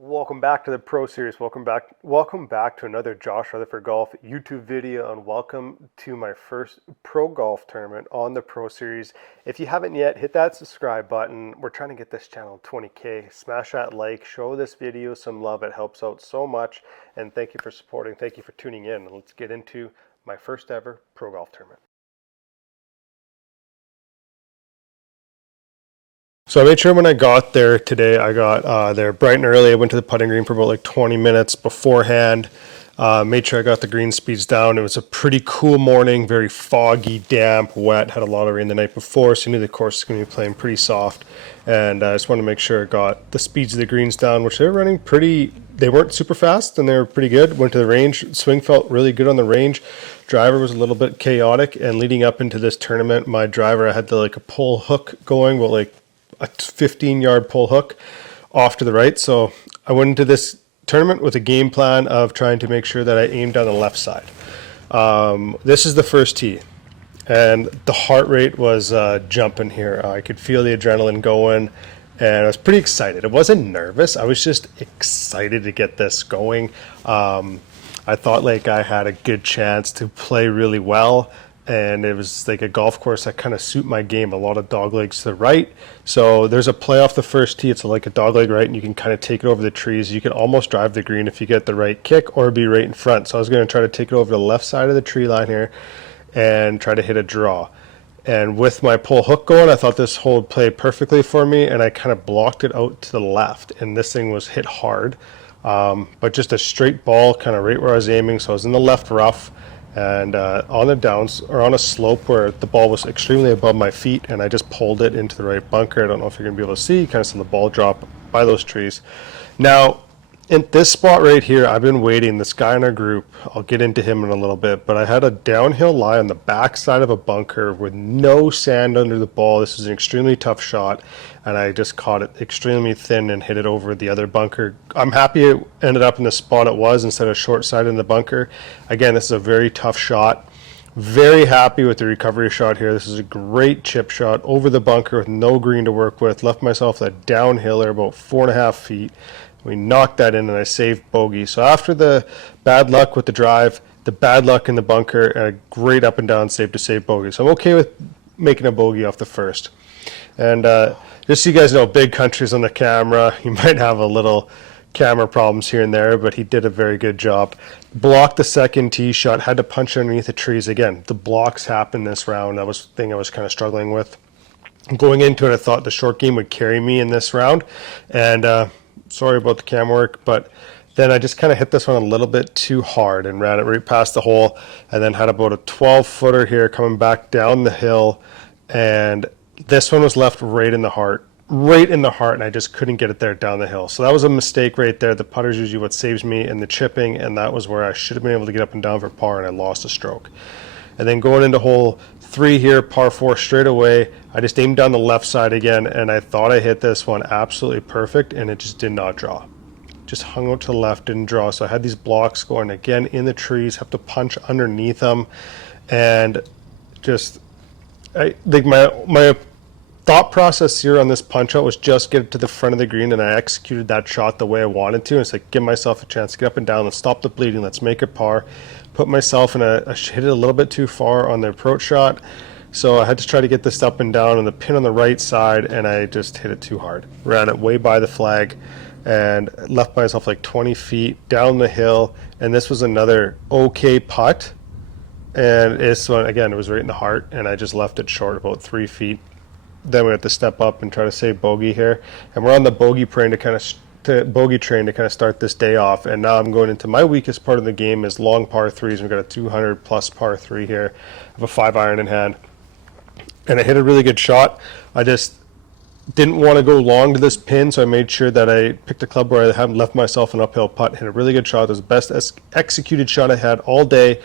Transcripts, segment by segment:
Welcome back to the Pro Series. Welcome back to another Josh Rutherford Golf YouTube video, and welcome to my first pro golf tournament on the Pro Series. If you haven't yet, hit that subscribe button. We're trying to get this channel 20K. Smash that like, show this video some love. It helps out so much. And thank you for supporting. Thank you for tuning in. And let's get into my first ever pro golf tournament. So I made sure when I got there today, I got there bright and early. I went to the putting green for about like 20 minutes beforehand. Made sure I got the green speeds down. It was a pretty cool morning, very foggy, damp, wet. Had a lot of rain the night before, so I knew the course was going to be playing pretty soft. And I just wanted to make sure I got the speeds of the greens down, which they were running pretty. They weren't super fast, and they were pretty good. Went to the range. Swing felt really good on the range. Driver was a little bit chaotic, and leading up into this tournament, my driver, I had a pull hook going, but like a 15-yard pull hook off to the right. So I went into this tournament with a game plan of trying to make sure that I aimed down the left side. This is the first tee, and the heart rate was jumping here. I could feel the adrenaline going, and I was pretty excited. I wasn't nervous. I was just excited to get this going. I thought I had a good chance to play really well. And it was like a golf course that kind of suit my game. A lot of dog legs to the right. So there's a play off the first tee. It's like a dog leg right, and you can kind of take it over the trees. You can almost drive the green if you get the right kick or be right in front. So I was going to try to take it over the left side of the tree line here and try to hit a draw. And with my pull hook going, I thought this hole would play perfectly for me, and I kind of blocked it out to the left. And this thing was hit hard, but just a straight ball kind of right where I was aiming. So I was in the left rough. And on the downs, or on a slope where the ball was extremely above my feet, and I just pulled it into the right bunker. I don't know if you're going to be able to see, kind of saw the ball drop by those trees. Now, in this spot right here, I've been waiting. This guy in our group, I'll get into him in a little bit, but I had a downhill lie on the back side of a bunker with no sand under the ball. This was an extremely tough shot, and I just caught it extremely thin and hit it over the other bunker. I'm happy it ended up in the spot it was instead of short side in the bunker. Again, this is a very tough shot. Very happy with the recovery shot here. This is a great chip shot over the bunker with no green to work with. Left myself a downhiller about 4.5 feet. We knocked that in, and I saved bogey. So after the bad luck with the drive, the bad luck in the bunker, and a great up and down save to save bogey. So I'm okay with making a bogey off the first. And just so you guys know, big countries on the camera. You might have a little camera problems here and there, but he did a very good job. Blocked the second tee shot, had to punch underneath the trees. Again, the blocks happened this round. That was the thing I was kind of struggling with. Going into it, I thought the short game would carry me in this round. And sorry about the cam work, but then I just kind of hit this one a little bit too hard and ran it right past the hole, and then had about a 12-footer here coming back down the hill, and this one was left right in the heart, and I just couldn't get it there down the hill. So that was a mistake right there. The putter's usually what saves me in the chipping, and that was where I should have been able to get up and down for par, and I lost a stroke. And then going into hole 3 here, par 4 straight away, I just aimed down the left side again, and I thought I hit this one absolutely perfect, and it just did not draw. Just hung out to the left, didn't draw. So I had these blocks going again in the trees, have to punch underneath them, and just I think my thought process here on this punch out was just get it to the front of the green, and I executed that shot the way I wanted to. It's like, give myself a chance to get up and down, let's stop the bleeding, let's make it par. Put myself in I hit it a little bit too far on the approach shot, so I had to try to get this up and down on the pin on the right side, and I just hit it too hard. Ran it way by the flag and left myself like 20 feet down the hill, and this was another okay putt, and this one, again, it was right in the heart, and I just left it short about 3 feet. Then we have to step up and try to save bogey here, and we're on the bogey train to kind of start this day off. And now I'm going into my weakest part of the game is long par 3s. We've got a 200 plus par 3 here. I have a 5-iron in hand, and I hit a really good shot. I just didn't want to go long to this pin, so I made sure that I picked a club where I haven't left myself an uphill putt. Hit a really good shot. It was the best executed shot I had all day,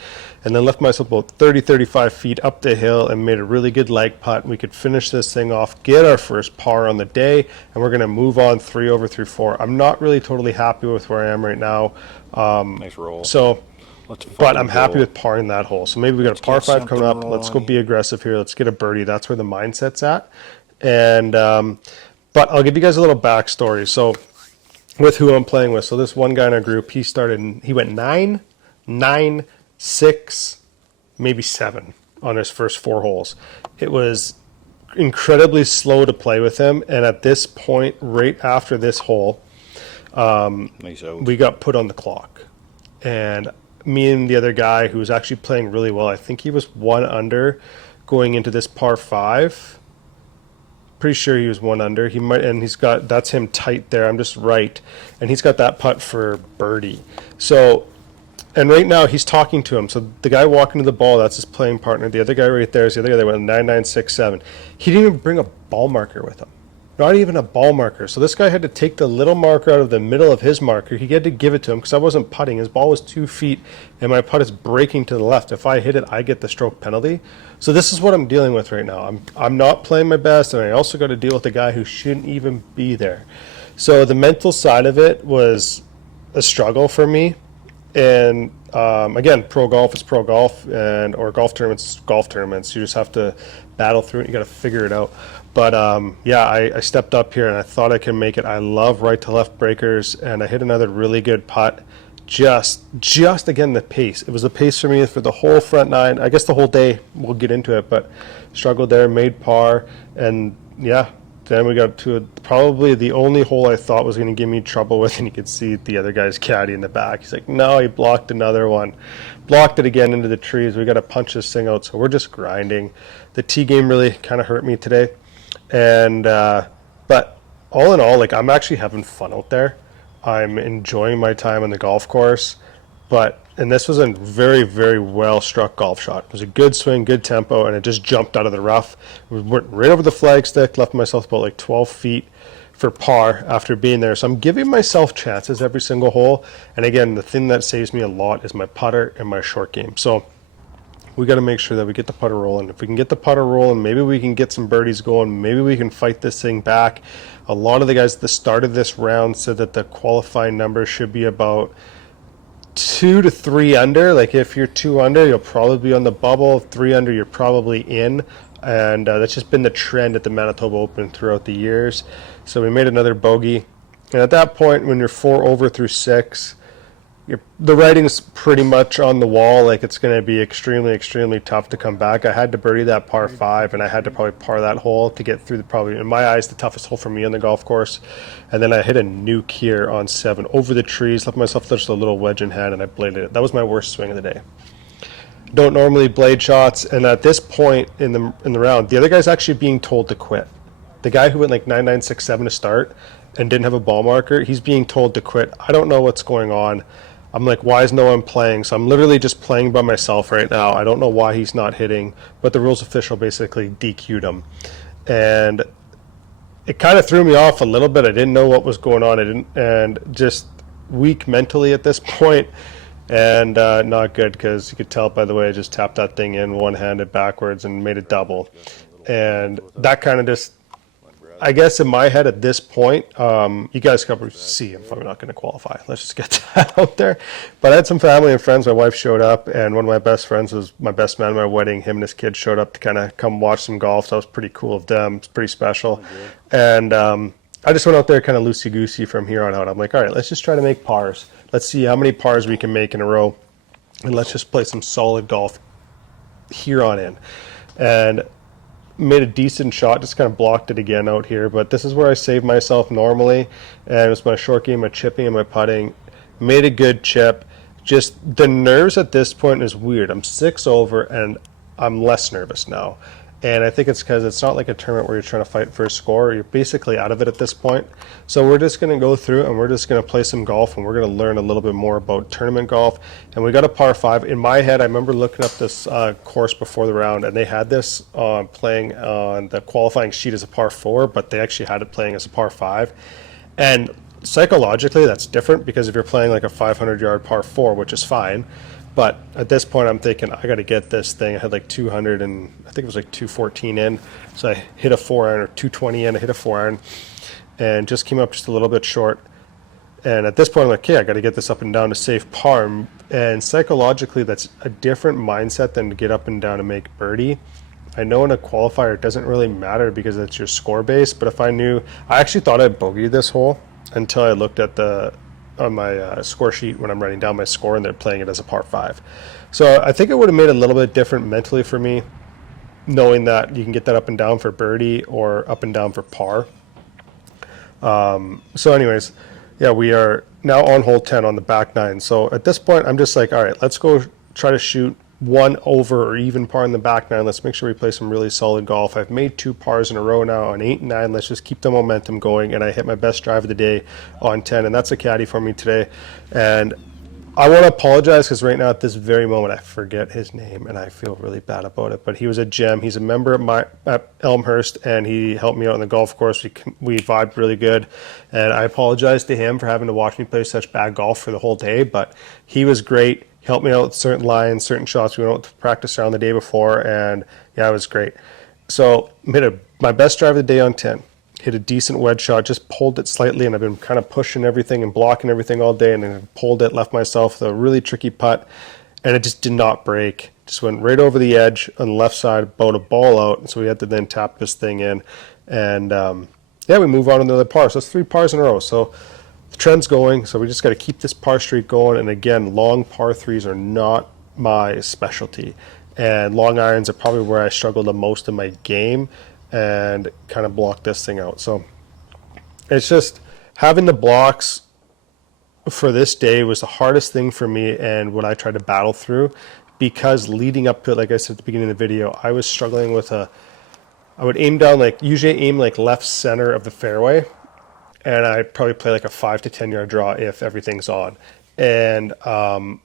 and then left myself about 30-35 feet up the hill and made a really good leg putt. We could finish this thing off, get our first par on the day, and we're going to move on 3 over through 4. I'm not really totally happy with where I am right now. Nice roll. But I'm happy with parring that hole. So maybe we got a par 5 coming up. Let's go be aggressive here. Let's get a birdie. That's where the mindset's at. And but I'll give you guys a little backstory. So with who I'm playing with. So this one guy in our group, he went 9, 9, 6, maybe 7 on his first 4 holes. It was incredibly slow to play with him. And at this point, right after this hole, we got put on the clock. And me and the other guy who was actually playing really well, I think he was 1 under going into this par 5. Pretty sure he was 1 under. He might, and that's him tight there. I'm just right, and he's got that putt for birdie. So, and right now he's talking to him. So the guy walking to the ball, that's his playing partner. The other guy right there is the other guy that went 9, 9, 6, 7. He didn't even bring a ball marker with him. Not even a ball marker. So this guy had to take the little marker out of the middle of his marker. He had to give it to him because I wasn't putting. His ball was 2 feet, and my putt is breaking to the left. If I hit it, I get the stroke penalty. So this is what I'm dealing with right now. I'm not playing my best, and I also got to deal with a guy who shouldn't even be there. So the mental side of it was a struggle for me. And again, pro golf is pro golf, or golf tournaments. You just have to battle through it. You got to figure it out. But yeah, I stepped up here and I thought I could make it. I love right to left breakers, and I hit another really good putt. Just again, the pace. It was the pace for me for the whole front 9. I guess the whole day. We'll get into it, but struggled there, made par, and yeah. Then we got to probably the only hole I thought was going to give me trouble with, and you could see the other guy's caddy in the back. He's like, no, he blocked another one. Blocked it again into the trees. We got to punch this thing out, so we're just grinding. The tee game really kind of hurt me today. And but all in all, like, I'm actually having fun out there. I'm enjoying my time on the golf course. And this was a very, very well struck golf shot. It was a good swing, good tempo, and it just jumped out of the rough. We went right over the flagstick, left myself about like 12 feet for par after being there. So I'm giving myself chances every single hole. And again, the thing that saves me a lot is my putter and my short game. So we got to make sure that we get the putter rolling. If we can get the putter rolling, maybe we can get some birdies going. Maybe we can fight this thing back. A lot of the guys at the start of this round said that the qualifying number should be about 2 to 3 under. Like, if you're 2 under, you'll probably be on the bubble. 3 under, you're probably in. And that's just been the trend at the Manitoba Open throughout the years. So we made another bogey. And at that point, when you're 4 over through 6, the writing's pretty much on the wall. Like, it's going to be extremely, extremely tough to come back. I had to birdie that par 5, and I had to probably par that hole to get through probably, in my eyes, the toughest hole for me on the golf course. And then I hit a nuke here on 7 over the trees, left myself just a little wedge in hand, and I bladed it. That was my worst swing of the day. Don't normally blade shots, and at this point in the round, the other guy's actually being told to quit. The guy who went like 9, 9, 6, 7 to start and didn't have a ball marker, he's being told to quit. I don't know what's going on. I'm like, why is no one playing? So I'm literally just playing by myself right now. I don't know why he's not hitting, but the rules official basically DQ'd him. And it kind of threw me off a little bit. I didn't know what was going on. And just weak mentally at this point, and not good, because you could tell by the way I just tapped that thing in one-handed backwards and made it double. And that kind of just, I guess in my head at this point, you guys can probably see if I'm not going to qualify. Let's just get that out there. But I had some family and friends. My wife showed up, and one of my best friends was my best man at my wedding. Him and his kids showed up to kind of come watch some golf. So that was pretty cool of them. It's pretty special. And I just went out there kind of loosey-goosey from here on out. I'm like, all right, let's just try to make pars. Let's see how many pars we can make in a row, and let's just play some solid golf here on in. And made a decent shot, just kind of blocked it again out here, but this is where I save myself normally, and it was my short game, my chipping and my putting. Made a good chip. Just the nerves at this point is weird. I'm 6 over and I'm less nervous now, and I think it's because it's not like a tournament where you're trying to fight for a score. You're basically out of it at this point. So we're just going to go through and we're just going to play some golf, and we're going to learn a little bit more about tournament golf. And we got a par 5. In my head, I remember looking up this course before the round, and they had this playing on the qualifying sheet as a par 4, but they actually had it playing as a par 5. And psychologically, that's different, because if you're playing like a 500-yard par 4, which is fine, but at this point, I'm thinking, I got to get this thing. I had like 200, and I think it was like 214 in. So I hit a 4-iron, or 220 in. I hit a 4-iron, and just came up just a little bit short. And at this point, I'm like, okay, I got to get this up and down to save par. And psychologically, that's a different mindset than to get up and down and make birdie. I know in a qualifier, it doesn't really matter because it's your score base. But if I knew, I actually thought I bogeyed this hole. until I looked at the on my score sheet when I'm writing down my score, and they're playing it as a par five. So I think it would have made it a little bit different mentally for me, knowing that you can get that up and down for birdie or up and down for par. So, anyways, yeah, we are now on hole 10 on the back nine. So at this point, I'm just like, all right, let's go try to shoot one over or even par in the back nine. Let's make sure we play some really solid golf. I've made 2 pars in a row now on 8 and 9. Let's just keep the momentum going. And I hit my best drive of the day on 10, and that's a caddy for me today. And I want to apologize because right now at this very moment I forget his name and I feel really bad about it. But he was a gem. He's a member at Elmhurst, and he helped me out on the golf course. We vibed really good, and I apologize to him for having to watch me play such bad golf for the whole day. But he was great. He helped me out with certain lines, certain shots. We went out to practice around the day before, and yeah, it was great. So made my best drive of the day on 10. Hit a decent wedge shot, just pulled it slightly, and I've been kind of pushing everything and blocking everything all day, and then pulled it, left myself with a really tricky putt, and it just did not break. Just went right over the edge on the left side, about a ball out, so we had to then tap this thing in, and yeah, we move on to another par. So it's 3 pars in a row. So the trend's going, so we just got to keep this par streak going, and again, long par threes are not my specialty, and long irons are probably where I struggle the most in my game, and kind of block this thing out. So it's just having the blocks for this day was the hardest thing for me, and what I tried to battle through, because leading up to it, like I said at the beginning of the video, I was struggling with I would aim down, usually aim left center of the fairway, and I probably play like a 5 to 10 yard draw if everything's on. And I'm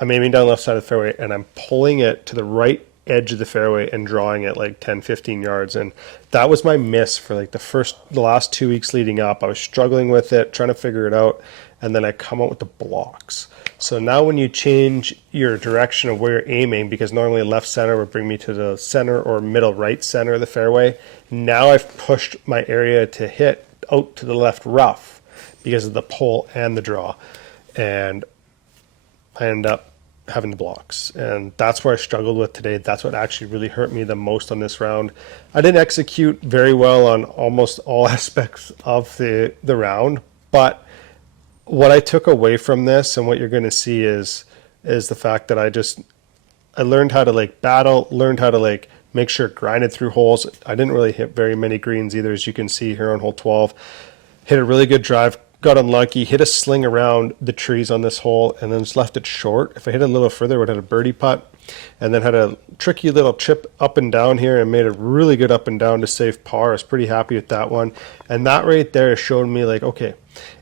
aiming down left side of the fairway, and I'm pulling it to the right edge of the fairway and drawing it like 10, 15 yards. And that was my miss for the last 2 weeks leading up. I was struggling with it, trying to figure it out. And then I come out with the blocks. So now when you change your direction of where you're aiming, because normally left center would bring me to the center or middle right center of the fairway, now I've pushed my area to hit out to the left rough because of the pull and the draw. And I end up having the blocks, and that's where I struggled with today. That's what actually really hurt me the most on this round. I didn't execute very well on almost all aspects of the round, but what I took away from this and what you're going to see is the fact that I learned how to battle, learned how to make sure it grinded through holes. I didn't really hit very many greens either, as you can see here on hole 12. Hit a really good drive, got unlucky, hit a sling around the trees on this hole, and then just left it short. If I hit a little further, I would have had a birdie putt, and then had a tricky little chip up and down here and made a really good up and down to save par. I was pretty happy with that one. And that right there showed me okay,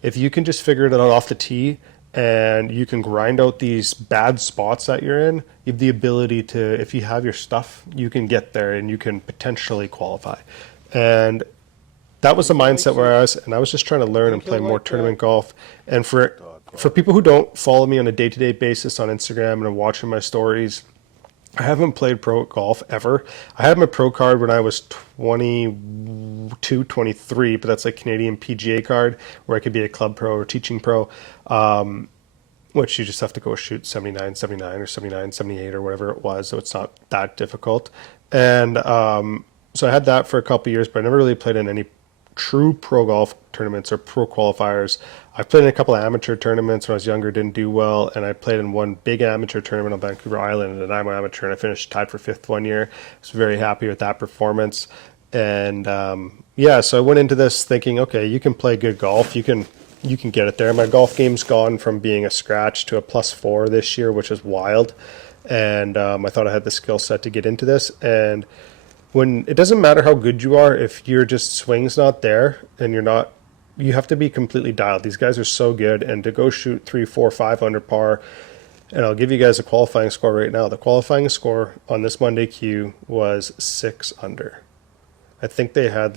if you can just figure it out off the tee and you can grind out these bad spots that you're in, you have the ability to, if you have your stuff, you can get there and you can potentially qualify. And that was the mindset where I was, and I was just trying to learn and play more tournament golf. And for people who don't follow me on a day-to-day basis on Instagram and are watching my stories, I haven't played pro golf ever. I had my pro card when I was 22, 23, but that's Canadian PGA card where I could be a club pro or teaching pro, which you just have to go shoot 79, 79 or 79, 78 or whatever it was. So it's not that difficult. And so I had that for a couple of years, but I never really played in any true pro golf tournaments or pro qualifiers. I played in a couple of amateur tournaments when I was younger, didn't do well, and I played in one big amateur tournament on Vancouver Island, and I'm an amateur, and I finished tied for 5th one year. I was very happy with that performance. And yeah, so I went into this thinking, okay, you can play good golf, you can get it there. My golf game's gone from being a scratch to a +4 this year, which is wild. And I thought I had the skill set to get into this. And when it doesn't matter how good you are, if your just swing's not there and you have to be completely dialed. These guys are so good, and to go shoot 3, 4, 5 under par, and I'll give you guys a qualifying score right now. The qualifying score on this Monday queue was 6 under. I think they had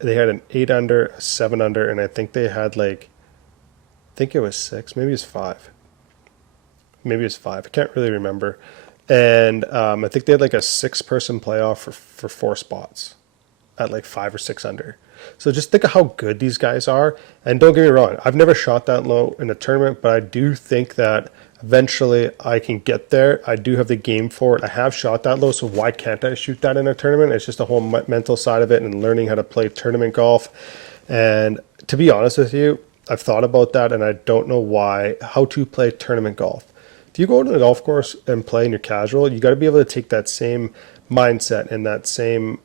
an 8 under, a 7 under, and I think they had I think it was 6, maybe it was 5. Maybe it was 5. I can't really remember. And I think they had a 6-person playoff for 4 spots at 5 or 6 under. So just think of how good these guys are. And don't get me wrong, I've never shot that low in a tournament, but I do think that eventually I can get there. I do have the game for it. I have shot that low, so why can't I shoot that in a tournament? It's just a whole mental side of it and learning how to play tournament golf. And to be honest with you, I've thought about that and I don't know how to play tournament golf. If you go to the golf course and play in your casual, you got to be able to take that same mindset and that same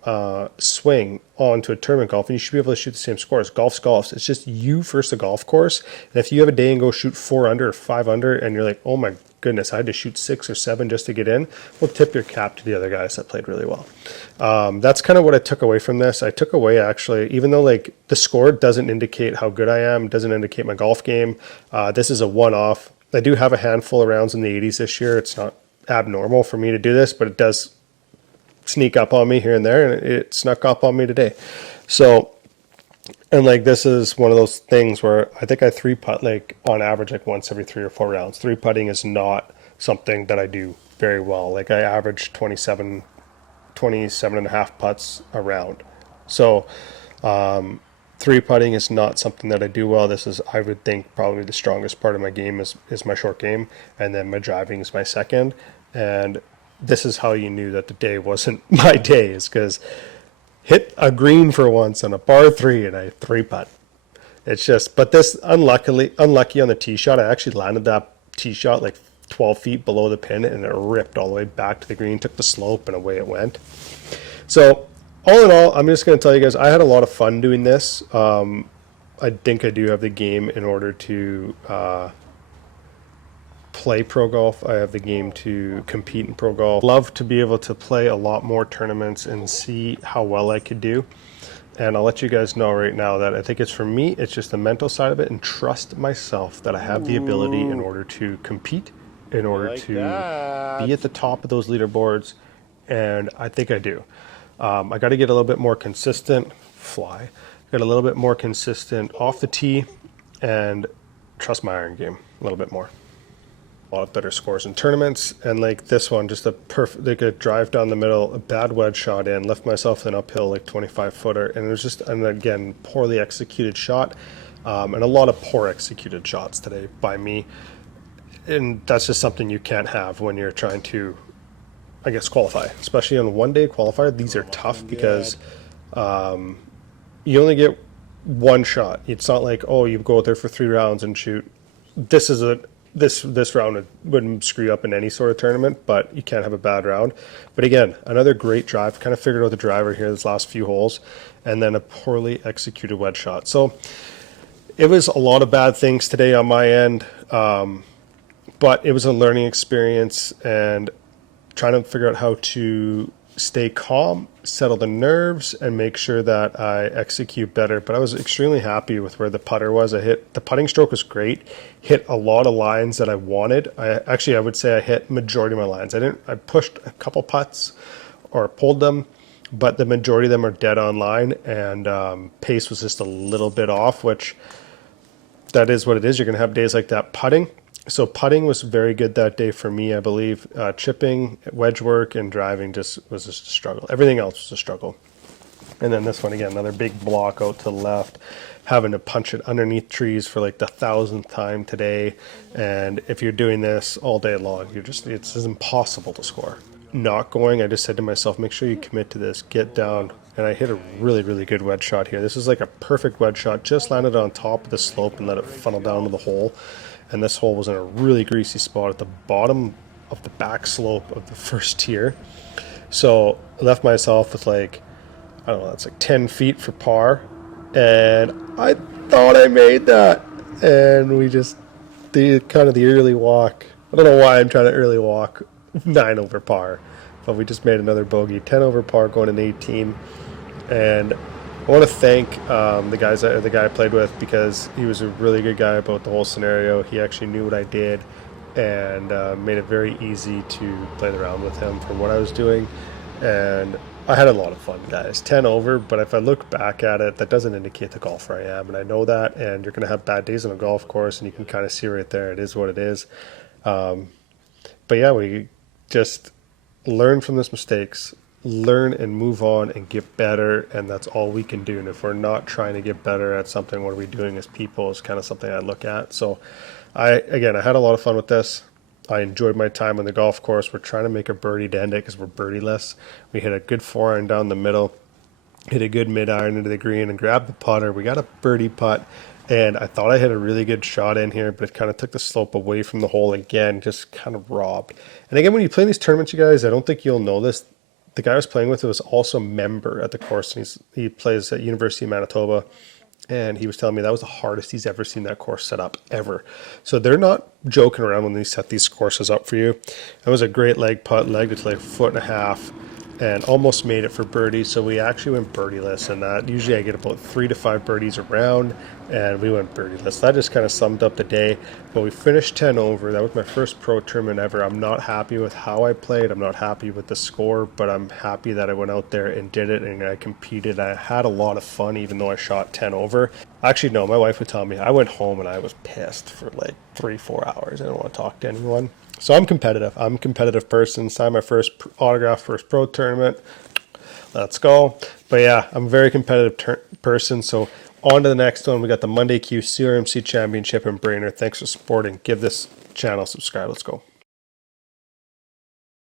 swing onto a tournament golf, and you should be able to shoot the same scores. Golf's golf. It's just you versus the golf course. And if you have a day and go shoot 4 under or 5 under, and you're like, oh my goodness, I had to shoot 6 or 7 just to get in, well, tip your cap to the other guys that played really well. That's kind of what I took away from this. I took away, actually, even though like the score doesn't indicate how good I am, doesn't indicate my golf game, this is a one-off. I do have a handful of rounds in the 80s this year. It's not abnormal for me to do this, but it does sneak up on me here and there, and it snuck up on me today. So, and like this is one of those things where I think I three putt like on average like once every 3 or 4 rounds. Three putting is not something that I do very well. Like I average 27 and a half putts a round. So three putting is not something that I do well. This is, I would think, probably the strongest part of my game is my short game, and then my driving is my second. And this is how you knew that the day wasn't my day, is because hit a green for once on a par 3 and I three putt. It's just, but this unlucky on the tee shot. I actually landed that tee shot like 12 feet below the pin, and it ripped all the way back to the green, took the slope, and away it went. So all in all, I'm just going to tell you guys, I had a lot of fun doing this. I think I do have the game in order to play pro golf. I have the game to compete in pro golf. Love to be able to play a lot more tournaments and see how well I could do. And I'll let you guys know right now that I think it's, for me, it's just the mental side of it, and trust myself that I have the ability in order to compete, in order to be at the top of those leaderboards, and I think I do. I got to get a little bit more consistent, get a little bit more consistent off the tee, and trust my iron game a little bit more. A lot of better scores in tournaments, and like this one, just a perfect, like a drive down the middle, a bad wedge shot in, left myself an uphill like 25-footer, and it was just, and again, poorly executed shot, and a lot of poor executed shots today by me, and that's just something you can't have when you're trying to, I guess, qualify, especially on a one-day qualifier. These are tough because you only get one shot. It's not like, oh, you go out there for 3 rounds and shoot. This round wouldn't screw up in any sort of tournament, but you can't have a bad round. But again, another great drive. Kind of figured out the driver here this last few holes, and then a poorly executed wedge shot. So it was a lot of bad things today on my end, but it was a learning experience, and trying to figure out how to stay calm, settle the nerves, and make sure that I execute better. But I was extremely happy with where the putter was. The putting stroke was great. Hit a lot of lines that I wanted. I would say I hit majority of my lines. I pushed a couple putts or pulled them, but the majority of them are dead on line, and pace was just a little bit off, which that is what it is. You're going to have days like that putting. So putting was very good that day for me, I believe. Chipping, wedge work, and driving was just a struggle. Everything else was a struggle. And then this one, again, another big block out to the left, having to punch it underneath trees for like the 1,000th time today. And if you're doing this all day long, it's impossible to score. Not going, I just said to myself, make sure you commit to this, get down. And I hit a really, really good wedge shot here. This is like a perfect wedge shot, just landed on top of the slope and let it funnel down to the hole. And this hole was in a really greasy spot at the bottom of the back slope of the first tier. So I left myself with like, I don't know, that's like 10 feet for par. And I thought I made that. And we just did kind of the early walk. I don't know why I'm trying to early walk 9 over par. But we just made another bogey, 10 over par going in 18. And I want to thank the guy I played with, because he was a really good guy about the whole scenario. He actually knew what I did, and made it very easy to play the round with him for what I was doing. And I had a lot of fun, guys. 10 over, but if I look back at it, that doesn't indicate the golfer I am, and I know that. And you're going to have bad days on a golf course, and you can kind of see right there. It is what it is. But yeah, we just learn from those mistakes. Learn and move on and get better, and that's all we can do. And if we're not trying to get better at something, what are we doing as people, is kind of something I look at. So I had a lot of fun with this. I enjoyed my time on the golf course. We're trying to make a birdie to end it because we're birdieless. We hit a good 4-iron down the middle, hit a good mid iron into the green and grabbed the putter. We got a birdie putt, and I thought I had a really good shot in here, but it kind of took the slope away from the hole again, just kind of robbed. And again, when you play in these tournaments, you guys, I don't think you'll know this. The guy I was playing with was also a member at the course, and he plays at University of Manitoba. And he was telling me that was the hardest he's ever seen that course set up ever. So they're not joking around when they set these courses up for you. That was a great leg putt, legged it to like a foot and a half, and almost made it for birdie. So we actually went birdieless, and that usually I get about 3 to 5 birdies around, and we went birdieless. That just kind of summed up the day. But we finished 10 over. That was my first pro tournament ever. I'm not happy with how I played. I'm not happy with the score, but I'm happy that I went out there and did it, and I competed. I had a lot of fun, even though I shot 10 over. Actually, no, my wife would tell me I went home and I was pissed for like 3-4 hours. I didn't want to talk to anyone. So I'm competitive. I'm a competitive person. Signed my first autograph, first pro tournament. Let's go. But yeah, I'm a very competitive person. So on to the next one. We got the Monday Q CRMC Championship in Brainerd. Thanks for supporting. Give this channel a subscribe. Let's go.